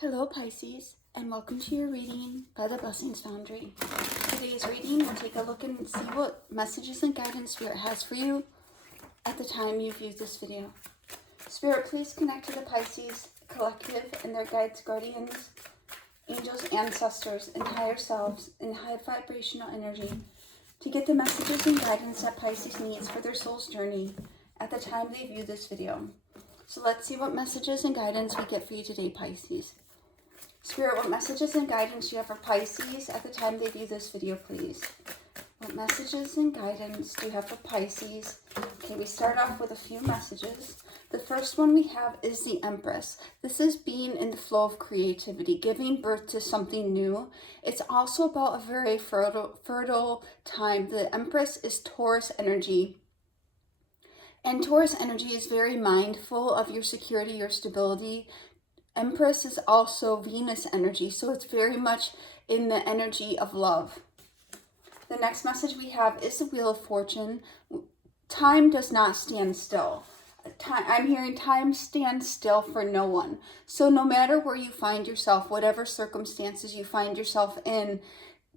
Hello Pisces, and welcome to your reading by the Blessings Foundry. Today's reading, we'll take a look and see what messages and guidance Spirit has for you at the time you viewed this video. Spirit, please connect to the Pisces collective and their guides, guardians, angels, ancestors, and higher selves in high vibrational energy to get the messages and guidance that Pisces needs for their soul's journey at the time they view this video. So let's see what messages and guidance we get for you today, Pisces. Spirit, what messages and guidance do you have for Pisces at the time they view this video, please? What messages and guidance do you have for Pisces? Okay, we start off with a few messages. The first one we have is the Empress. This is being in the flow of creativity, giving birth to something new. It's also about a very fertile time. The Empress is Taurus energy. And Taurus energy is very mindful of your security, your stability. Empress is also Venus energy, so it's very much in the energy of love. The next message we have is the Wheel of Fortune. Time does not stand still. I'm hearing time stands still for no one. So no matter where you find yourself, whatever circumstances you find yourself in,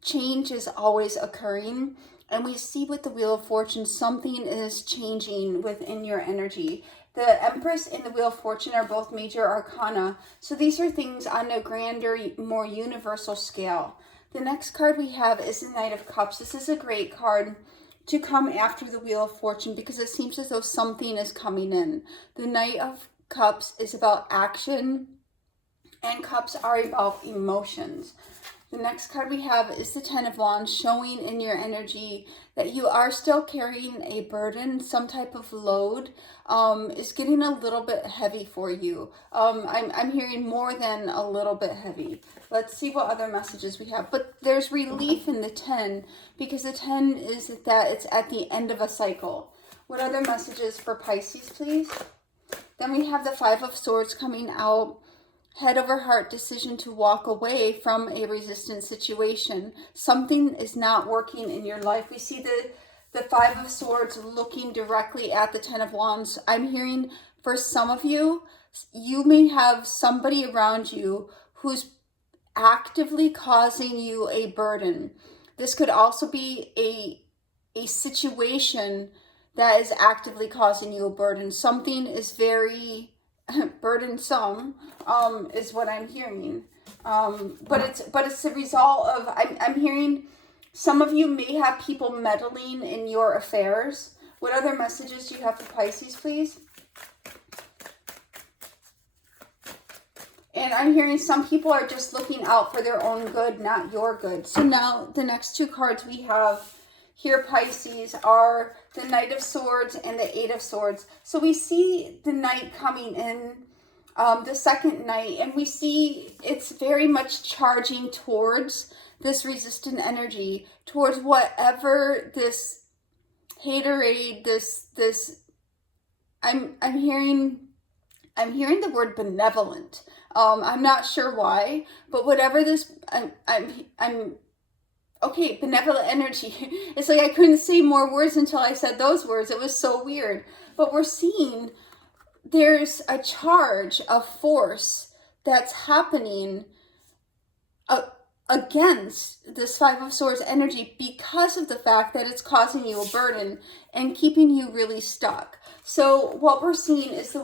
change is always occurring. And we see with the Wheel of Fortune, something is changing within your energy. The Empress and the Wheel of Fortune are both major arcana. So these are things on a grander, more universal scale. The next card we have is the Knight of Cups. This is a great card to come after the Wheel of Fortune because it seems as though something is coming in. The Knight of Cups is about action, and cups are about emotions. The next card we have is the Ten of Wands, showing in your energy that you are still carrying a burden. Some type of load is getting a little bit heavy for you. I'm hearing more than a little bit heavy. Let's see what other messages we have. But there's relief in the 10 because the 10 is that it's at the end of a cycle. What other messages for Pisces, please? Then we have the Five of Swords coming out. Head over heart decision to walk away from a resistant situation. Something is not working in your life. We see the Five of Swords looking directly at the Ten of Wands. I'm hearing for some of you, you may have somebody around you who's actively causing you a burden. This could also be a situation that is actively causing you a burden. Something is very burdensome, is what I'm hearing. But it's the result of, I'm hearing some of you may have people meddling in your affairs. What other messages do you have for Pisces, please? And I'm hearing some people are just looking out for their own good, not your good. So now the next two cards we have here, Pisces, are the Knight of Swords and the Eight of Swords. So we see the Knight coming in, the second Knight, and we see it's very much charging towards this resistant energy, towards whatever this haterade, this I'm hearing the word benevolent. I'm not sure why, but whatever this I'm okay, benevolent energy. It's like I couldn't say more words until I said those words. It was so weird. But we're seeing there's a charge of force that's happening against this Five of Swords energy because of the fact that it's causing you a burden and keeping you really stuck. So what we're seeing is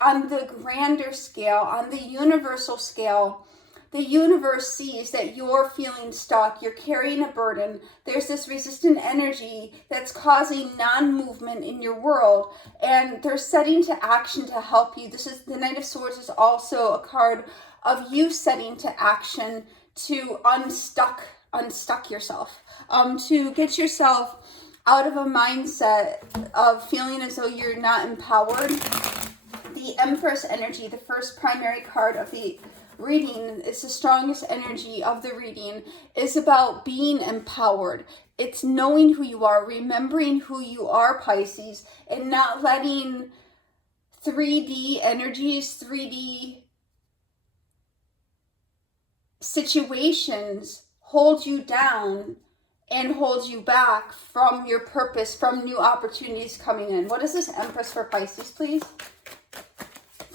on the grander scale, on the universal scale, the universe sees that you're feeling stuck, you're carrying a burden, there's this resistant energy that's causing non-movement in your world, and they're setting to action to help you. This is the Knight of Swords is also a card of you setting to action to unstuck yourself, to get yourself out of a mindset of feeling as though you're not empowered. The Empress energy, the first primary card of the reading, is the strongest energy of the reading, is about being empowered. It's knowing who you are, remembering who you are, Pisces, and not letting 3D energies, 3D situations hold you down and hold you back from your purpose, from new opportunities coming in. What is this Empress for Pisces, please?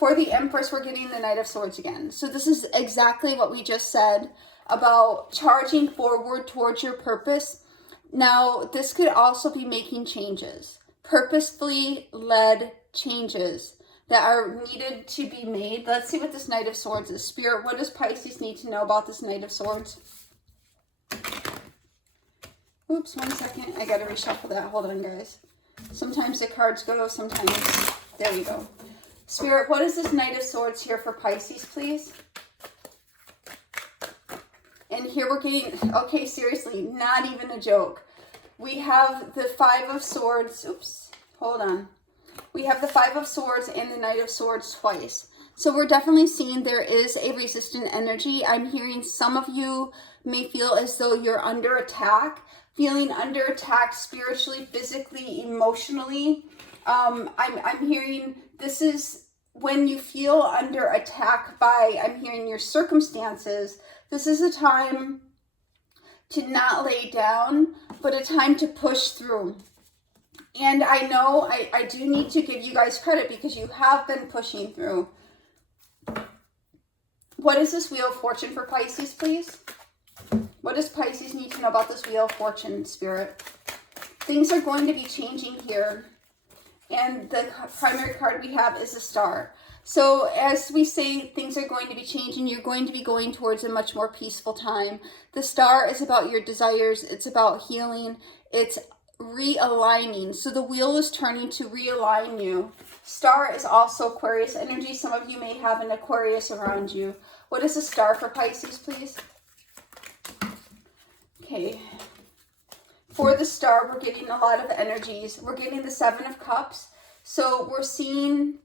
For the Empress, we're getting the Knight of Swords again. So this is exactly what we just said about charging forward towards your purpose. Now, this could also be making changes, purposefully led changes that are needed to be made. Let's see what this Knight of Swords is. Spirit, what does Pisces need to know about this Knight of Swords? Oops, 1 second. I gotta reshuffle that. Hold on, guys. Sometimes the cards go, sometimes... There you go. Spirit, what is this Knight of Swords here for Pisces, please? And here we're getting... Okay, seriously, not even a joke. We have the Five of Swords. Oops, hold on. We have the Five of Swords and the Knight of Swords twice. So we're definitely seeing there is a resistant energy. I'm hearing some of you may feel as though you're under attack, feeling under attack spiritually, physically, emotionally. I'm hearing this is when you feel under attack by, I'm hearing your circumstances. This is a time to not lay down, but a time to push through. And I know I do need to give you guys credit because you have been pushing through. What is this Wheel of Fortune for Pisces, please? What does Pisces need to know about this Wheel of Fortune, Spirit? Things are going to be changing here. And the primary card we have is a Star. So as we say, things are going to be changing. You're going to be going towards a much more peaceful time. The Star is about your desires. It's about healing. It's realigning. So the wheel is turning to realign you. Star is also Aquarius energy. Some of you may have an Aquarius around you. What is a Star for Pisces, please? Okay. For the Star, we're getting a lot of energies. We're getting the Seven of Cups. So we're seeing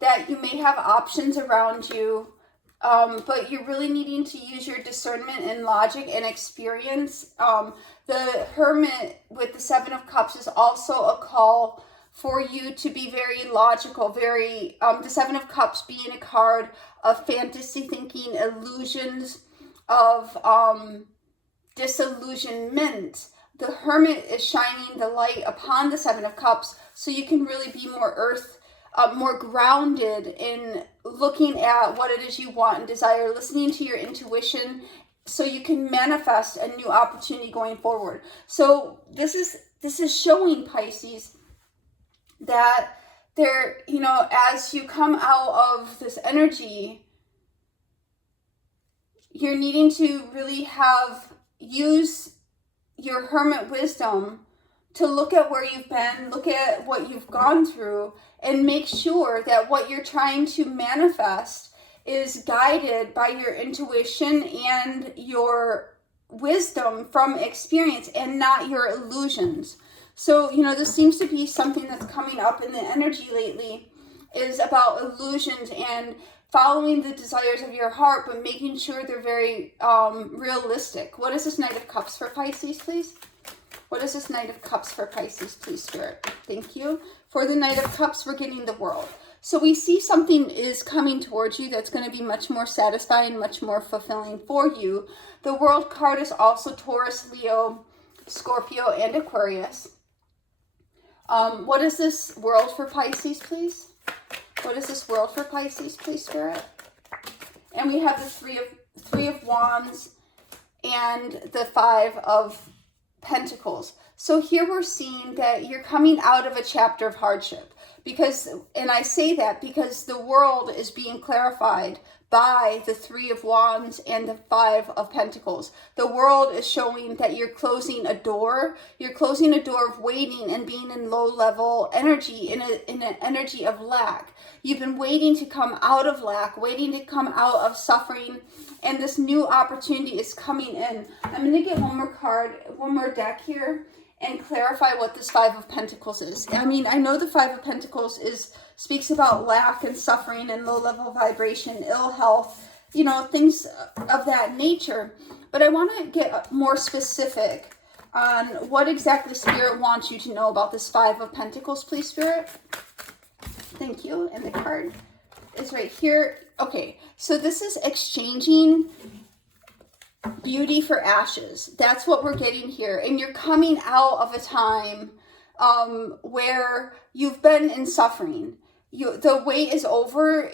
that you may have options around you, but you're really needing to use your discernment and logic and experience. The Hermit with the Seven of Cups is also a call for you to be very logical, the Seven of Cups being a card of fantasy thinking, illusions, of disillusionment. The Hermit is shining the light upon the Seven of Cups so you can really be more more grounded in looking at what it is you want and desire, listening to your intuition so you can manifest a new opportunity going forward. So this is showing, Pisces, that there, as you come out of this energy, you're needing to really use your Hermit wisdom to look at where you've been, look at what you've gone through, and make sure that what you're trying to manifest is guided by your intuition and your wisdom from experience and not your illusions. So, this seems to be something that's coming up in the energy lately, is about illusions and following the desires of your heart, but making sure they're very realistic. What is this Knight of Cups for Pisces, please? What is this Knight of Cups for Pisces, please, Spirit? Thank you. For the Knight of Cups, we're getting the World. So we see something is coming towards you that's going to be much more satisfying, much more fulfilling for you. The World card is also Taurus, Leo, Scorpio, and Aquarius. What is this World for Pisces, please? What is this World for Pisces, please, Spirit? And we have the Three of Wands and the Five of Pentacles. So here we're seeing that you're coming out of a chapter of hardship, and I say that because the world is being clarified by the Three of Wands and the Five of Pentacles. The world is showing that you're closing a door. You're closing a door of waiting and being in low level energy, in an energy of lack. You've been waiting to come out of lack, waiting to come out of suffering, and this new opportunity is coming in. I'm going to get one more deck here, and clarify what this Five of Pentacles is. I mean, I know the Five of Pentacles speaks about lack and suffering and low level vibration, ill health, things of that nature. But I want to get more specific on what exactly Spirit wants you to know about this Five of Pentacles, please, Spirit. Thank you. And the card is right here. Okay, so this is exchanging beauty for ashes. That's what we're getting here. And you're coming out of a time where you've been in suffering. the wait is over.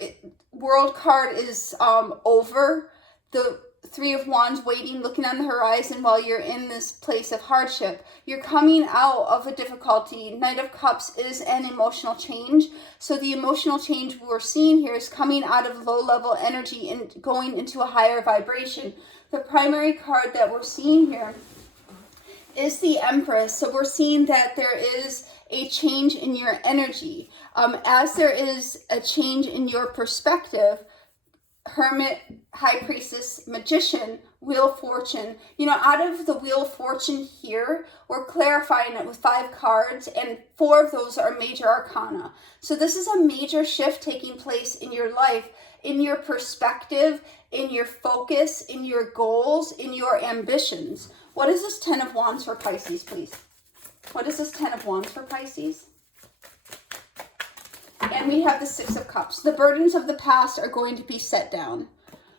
World card is over. The Three of Wands, waiting, looking on the horizon while you're in this place of hardship. You're coming out of a difficulty. Knight of Cups is an emotional change. So the emotional change we're seeing here is coming out of low-level energy and going into a higher vibration. The primary card that we're seeing here is the Empress. So we're seeing that there is a change in your energy. As there is a change in your perspective, Hermit, High Priestess, Magician, Wheel of Fortune. You know, out of the Wheel of Fortune here, we're clarifying it with 5 cards, and 4 of those are major arcana. So this is a major shift taking place in your life, in your perspective, in your focus, in your goals, in your ambitions. What is this 10 of Wands for Pisces, please? What is this 10 of Wands for Pisces? And we have the 6 of Cups. The burdens of the past are going to be set down.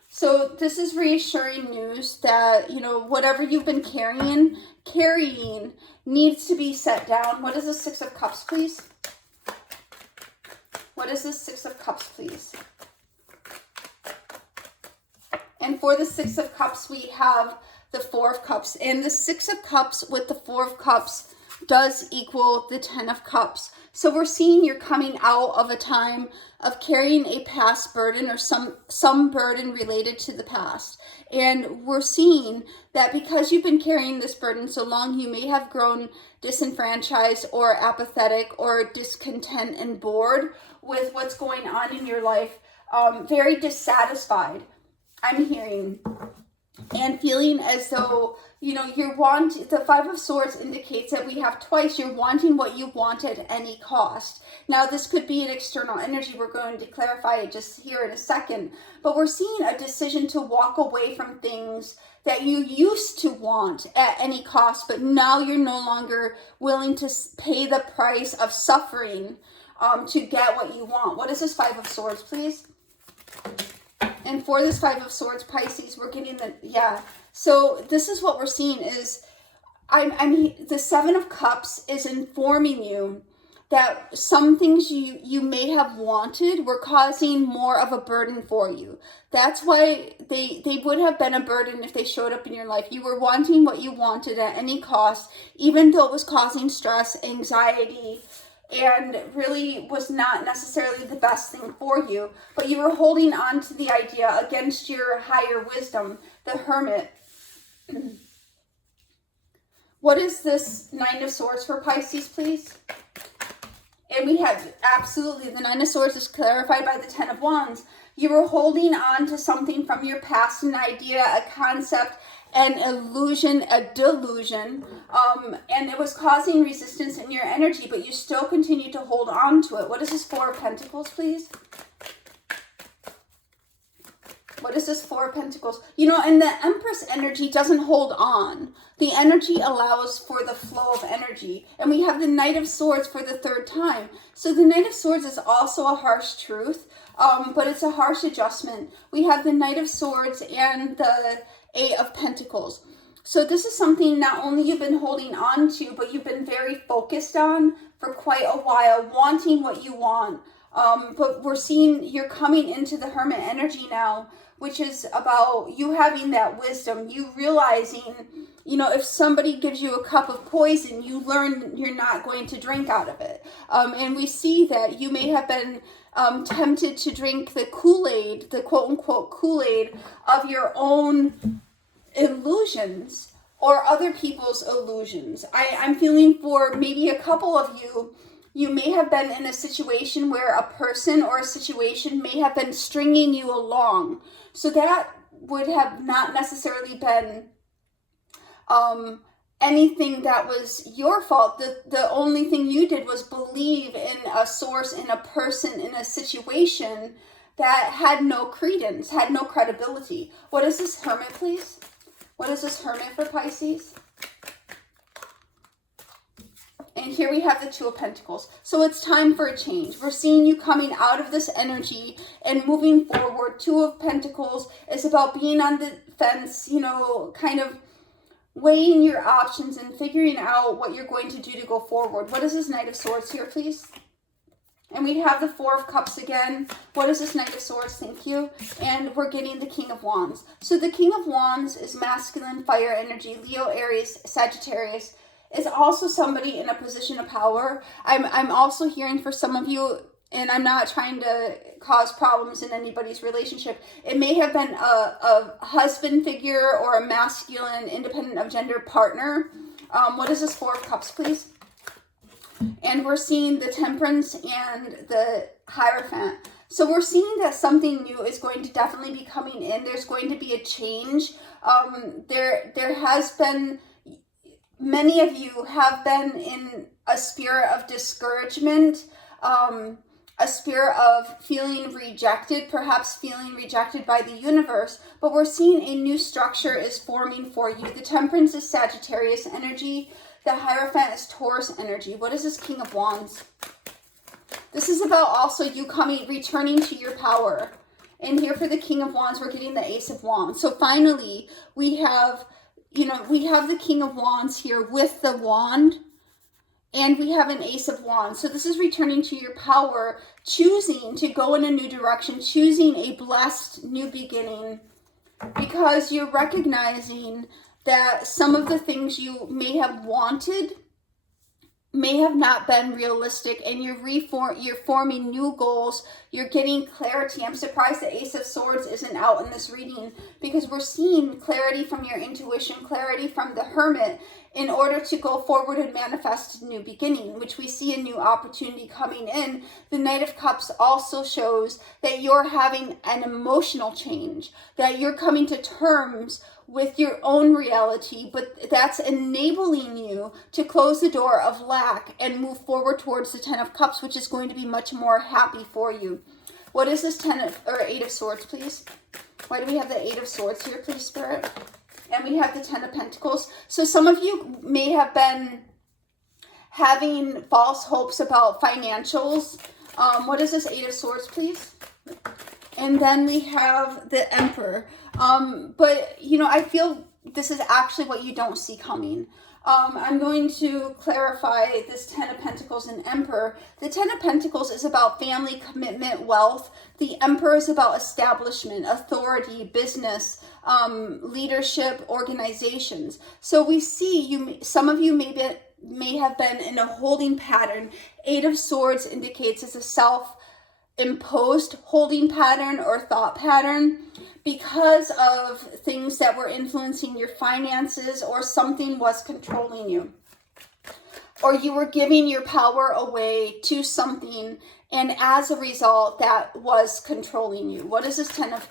So this is reassuring news that, you know, whatever you've been carrying needs to be set down. What is the 6 of Cups, please? What is the 6 of Cups, please? And for the 6 of Cups, we have the 4 of Cups. And the 6 of Cups with the 4 of Cups does equal the 10 of Cups. So we're seeing you're coming out of a time of carrying a past burden or some burden related to the past. And we're seeing that because you've been carrying this burden so long, you may have grown disenfranchised or apathetic or discontent and bored with what's going on in your life. Very dissatisfied, I'm hearing. And feeling as though, you know, the 5 of Swords indicates that we have twice, you're wanting what you want at any cost. Now, this could be an external energy. We're going to clarify it just here in a second. But we're seeing a decision to walk away from things that you used to want at any cost, but now you're no longer willing to pay the price of suffering to get what you want. What is this 5 of Swords, please? And for this 5 of Swords, Pisces, we're getting so this is what we're seeing is, the 7 of Cups is informing you that some things you may have wanted were causing more of a burden for you. That's why they would have been a burden if they showed up in your life. You were wanting what you wanted at any cost, even though it was causing stress, anxiety, and really was not necessarily the best thing for you, but you were holding on to the idea against your higher wisdom, the Hermit. What is this 9 of Swords for Pisces, please? And we have, absolutely, the 9 of Swords is clarified by the 10 of Wands. You were holding on to something from your past, an idea, a concept, an illusion, a delusion, and it was causing resistance in your energy, but you still continue to hold on to it. What is this 4 of Pentacles, please? What is this 4 of Pentacles? You know, and the Empress energy doesn't hold on. The energy allows for the flow of energy. And we have the Knight of Swords for the 3rd time. So the Knight of Swords is also a harsh truth, but it's a harsh adjustment. We have the Knight of Swords and the 8 of Pentacles. So this is something not only you've been holding on to, but you've been very focused on for quite a while, wanting what you want. But we're seeing you're coming into the Hermit energy now, which is about you having that wisdom, you realizing, you know, if somebody gives you a cup of poison, you learn you're not going to drink out of it. And we see that you may have been tempted to drink the Kool-Aid, the quote-unquote Kool-Aid of your own illusions or other people's illusions. I'm feeling for maybe a couple of you, you may have been in a situation where a person or a situation may have been stringing you along. So that would have not necessarily been anything that was your fault. The only thing you did was believe in a source, in a person, in a situation that had no credence, had no credibility. What is this Hermit, please? What is this Hermit for Pisces? And here we have the 2 of Pentacles. So it's time for a change. We're seeing you coming out of this energy and moving forward. 2 of Pentacles is about being on the fence, you know, kind of weighing your options and figuring out what you're going to do to go forward. What is this Knight of Swords here, please? And we have the Four of Cups again. What is this? Knight of Swords, thank you. And we're getting the King of Wands. So the King of Wands is masculine, fire energy, Leo, Aries, Sagittarius. Is also somebody in a position of power. I'm also hearing for some of you, and I'm not trying to cause problems in anybody's relationship. It may have been a husband figure or a masculine, independent of gender partner. What is this Four of Cups, please? And we're seeing the Temperance and the Hierophant. So we're seeing that something new is going to definitely be coming in. There's going to be a change. There has been, many of you have been in a spirit of discouragement, a spirit of feeling rejected, perhaps feeling rejected by the universe, but we're seeing a new structure is forming for you. The Temperance is Sagittarius energy. The Hierophant is Taurus energy. What is this King of Wands? This is about also you returning to your power. And here for the King of Wands, we're getting the Ace of Wands. So finally, we have, we have the King of Wands here with the wand. And we have an Ace of Wands. So this is returning to your power, choosing to go in a new direction, choosing a blessed new beginning, because you're recognizing that some of the things you may have wanted may have not been realistic, and you're forming new goals. You're getting clarity. I'm surprised the Ace of Swords isn't out in this reading, because we're seeing clarity from your intuition, clarity from the Hermit, in order to go forward and manifest a new beginning, which we see a new opportunity coming in. The Knight of Cups also shows that you're having an emotional change, that you're coming to terms with your own reality, but that's enabling you to close the door of lack and move forward towards the Ten of Cups, which is going to be much more happy for you. What is this Eight of Swords, please? Why do we have the Eight of Swords here, please, Spirit? And we have the Ten of Pentacles. So some of you may have been having false hopes about financials. What is this Eight of Swords, please? And then we have the Emperor. But, I feel this is actually what you don't see coming. I'm going to clarify this Ten of Pentacles and Emperor. The Ten of Pentacles is about family, commitment, wealth. The Emperor is about establishment, authority, business, leadership, organizations. So we see some of you may have been in a holding pattern. Eight of Swords indicates it's a self-imposed holding pattern or thought pattern, because of things that were influencing your finances, or something was controlling you, or you were giving your power away to something, and as a result that was controlling you. What is this Ten of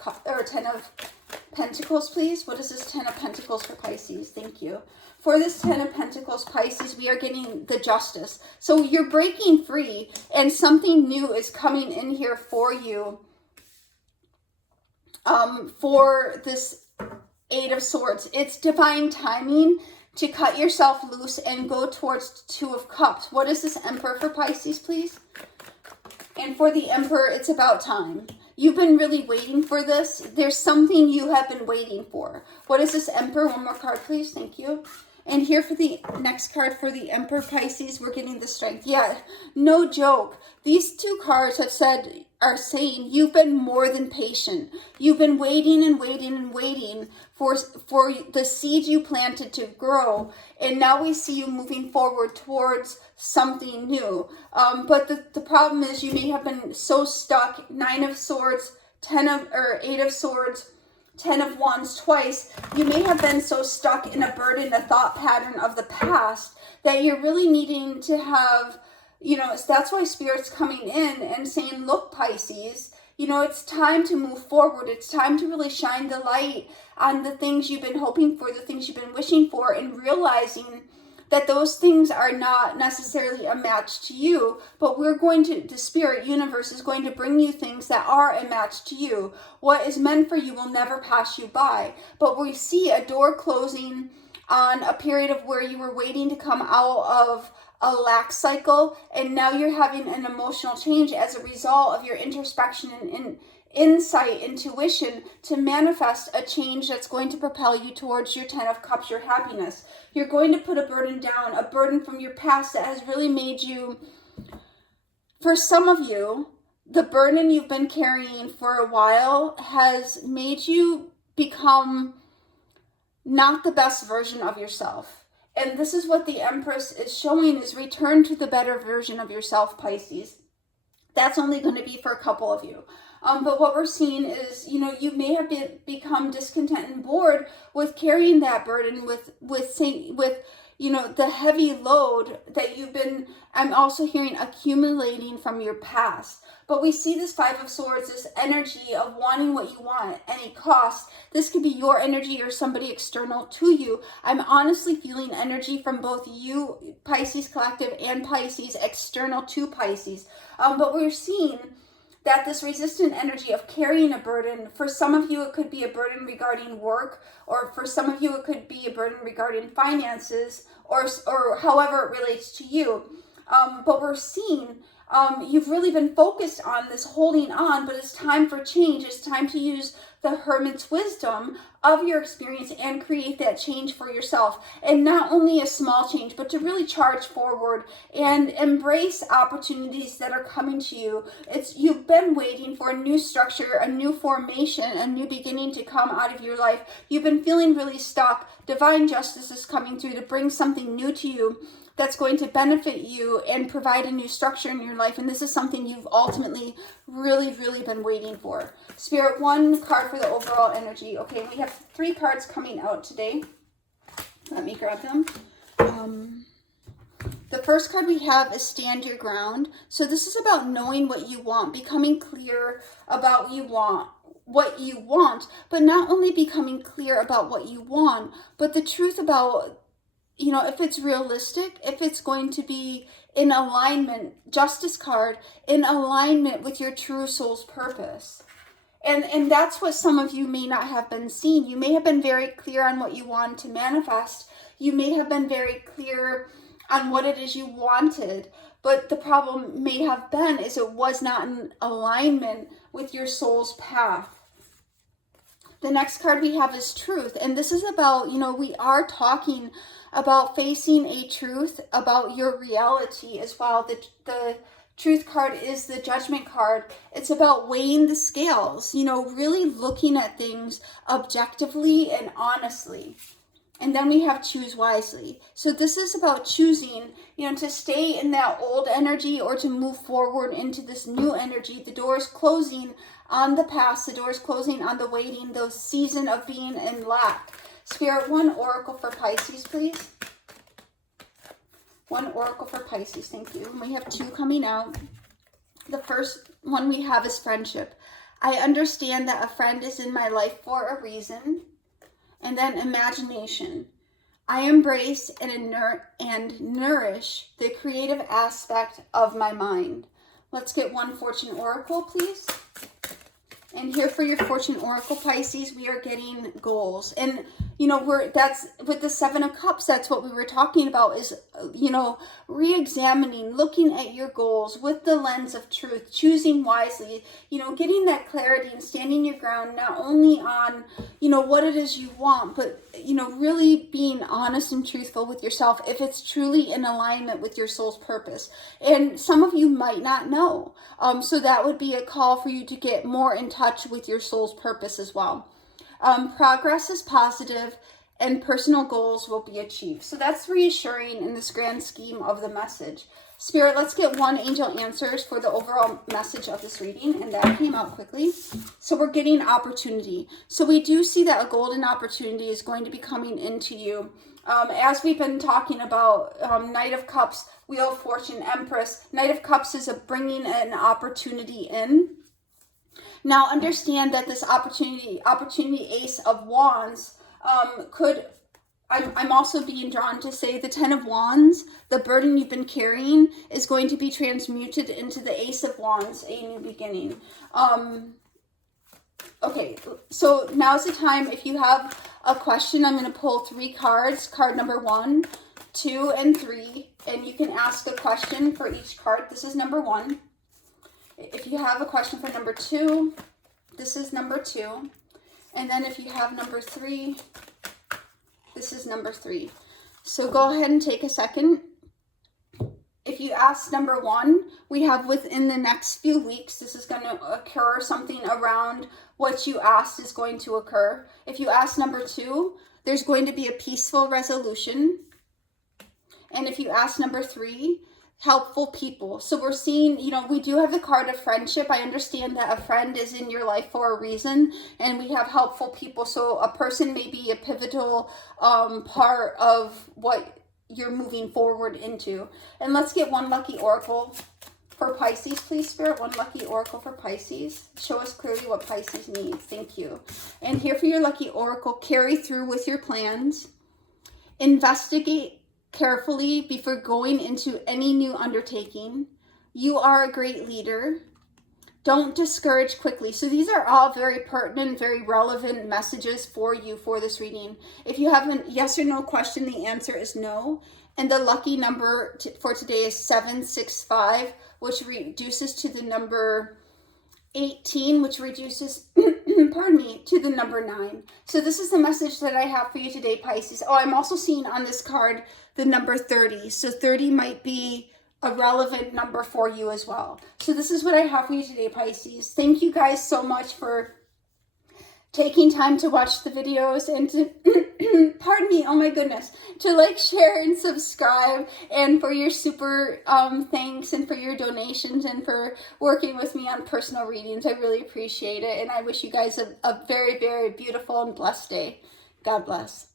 Pentacles, please? What is this Ten of Pentacles for Pisces? Thank you. For this Ten of Pentacles, Pisces, we are getting the Justice. So you're breaking free, and something new is coming in here for you. For this Eight of Swords, it's divine timing to cut yourself loose and go towards Two of Cups. What is this Emperor for Pisces, please? And for the Emperor, it's about time. You've been really waiting for this. There's something you have been waiting for. What is this Emperor? One more card, please. Thank you. And here for the next card for the Emperor, Pisces, we're getting the Strength. Yeah, no joke. These two cards are saying you've been more than patient. You've been waiting and waiting and waiting for the seed you planted to grow. And now we see you moving forward towards something new. But the problem is you may have been so stuck. Nine of Swords, Eight of Swords, Ten of Wands twice. You may have been so stuck in a burden, a thought pattern of the past, that you're really needing to have, that's why Spirit's coming in and saying, look, Pisces, it's time to move forward. It's time to really shine the light on the things you've been hoping for, the things you've been wishing for, and realizing that those things are not necessarily a match to you, but the Spirit universe is going to bring you things that are a match to you. What is meant for you will never pass you by. But we see a door closing on a period of where you were waiting to come out of a lack cycle, and now you're having an emotional change as a result of your introspection and insight, intuition, to manifest a change that's going to propel you towards your Ten of Cups, your happiness. You're going to put a burden down, a burden from your past that has really made you For some of you, the burden you've been carrying for a while has made you become not the best version of yourself. And this is what the Empress is showing, is return to the better version of yourself, Pisces. That's only going to be for a couple of you. But what we're seeing is, you may have become discontent and bored with carrying that burden, with the heavy load that you've been, I'm also hearing, accumulating from your past. But we see this Five of Swords, this energy of wanting what you want at any cost. This could be your energy or somebody external to you. I'm honestly feeling energy from both you, Pisces Collective, and Pisces external to Pisces. But we're seeing that this resistant energy of carrying a burden, for some of you it could be a burden regarding work, or for some of you it could be a burden regarding finances, or however it relates to you. But we're seeing you've really been focused on this holding on, but it's time for change. It's time to use the hermit's wisdom of your experience and create that change for yourself. And not only a small change, but to really charge forward and embrace opportunities that are coming to you. You've been waiting for a new structure, a new formation, a new beginning to come out of your life. You've been feeling really stuck. Divine justice is coming through to bring something new to you that's going to benefit you and provide a new structure in your life. And this is something you've ultimately really, really been waiting for. Spirit, one card for the overall energy. Okay, we have 3 cards coming out today. Let me grab them. The first card we have is Stand Your Ground. So this is about knowing what you want, becoming clear about what you want, but not only becoming clear about what you want, but the truth about, if it's realistic, if it's going to be in alignment, Justice card, in alignment with your true soul's purpose. And that's what some of you may not have been seeing. You may have been very clear on what you want to manifest. You may have been very clear on what it is you wanted. But the problem may have been is it was not in alignment with your soul's path. The next card we have is Truth. And this is about, we are talking about facing a truth about your reality as well. The Truth card is the Judgment card. It's about weighing the scales, really looking at things objectively and honestly. And then we have Choose Wisely. So this is about choosing, to stay in that old energy or to move forward into this new energy. The door is closing on the past. The door is closing on the waiting, the season of being in lack. Spirit, one oracle for Pisces, please. One oracle for Pisces, thank you. And we have 2 coming out. The first one we have is Friendship. I understand that a friend is in my life for a reason. And then Imagination. I embrace and nourish the creative aspect of my mind. Let's get one Fortune Oracle, please. And here for your Fortune Oracle, Pisces, we are getting goals. And, that's with the 7 of Cups, that's what we were talking about is, re-examining, looking at your goals with the lens of truth, choosing wisely, getting that clarity and standing your ground, not only on, what it is you want, but, really being honest and truthful with yourself if it's truly in alignment with your soul's purpose. And some of you might not know. So that would be a call for you to get more in touch with your soul's purpose as well. Progress is positive and personal goals will be achieved. So that's reassuring in this grand scheme of the message. Spirit, let's get one angel answers for the overall message of this reading, and that came out quickly. So we're getting opportunity. So we do see that a golden opportunity is going to be coming into you. As we've been talking about, Knight of Cups, Wheel of Fortune, Empress. Knight of Cups is bringing an opportunity in. Now understand that this opportunity Ace of Wands, I'm also being drawn to say the 10 of Wands, the burden you've been carrying is going to be transmuted into the Ace of Wands, a new beginning. Okay, so now's the time. If you have a question, I'm going to pull 3 cards, card number 1, 2, and 3, and you can ask a question for each card. This is number 1. If you have a question for number 2, this is number 2. And then if you have number 3, this is number 3. So go ahead and take a second. you ask number 1, we have within the next few weeks, this is going to occur, something around what you asked is going to occur. If you ask number 2, there's going to be a peaceful resolution. And if you ask number 3, helpful people. So we're seeing, you know, we do have the card of friendship. I understand that a friend is in your life for a reason, and we have helpful people. So a person may be a pivotal part of what you're moving forward into. And let's get one lucky oracle for Pisces, please, Spirit. One lucky oracle for Pisces. Show us clearly what Pisces needs. Thank you. And here for your lucky oracle, carry through with your plans. Investigate carefully before going into any new undertaking. You are a great leader. Don't discourage quickly. So these are all very pertinent, very relevant messages for you for this reading. If you have a yes or no question, the answer is no. And the lucky number for today is 765, which reduces to the number 18, which reduces, pardon me, to the number 9. So this is the message that I have for you today, Pisces. Oh, I'm also seeing on this card the number 30. So 30 might be a relevant number for you as well. So this is what I have for you today, Pisces. Thank you guys so much for taking time to watch the videos and to, pardon me, oh my goodness, to like, share, and subscribe, and for your super thanks, and for your donations, and for working with me on personal readings. I really appreciate it, and I wish you guys a very, very beautiful and blessed day. God bless.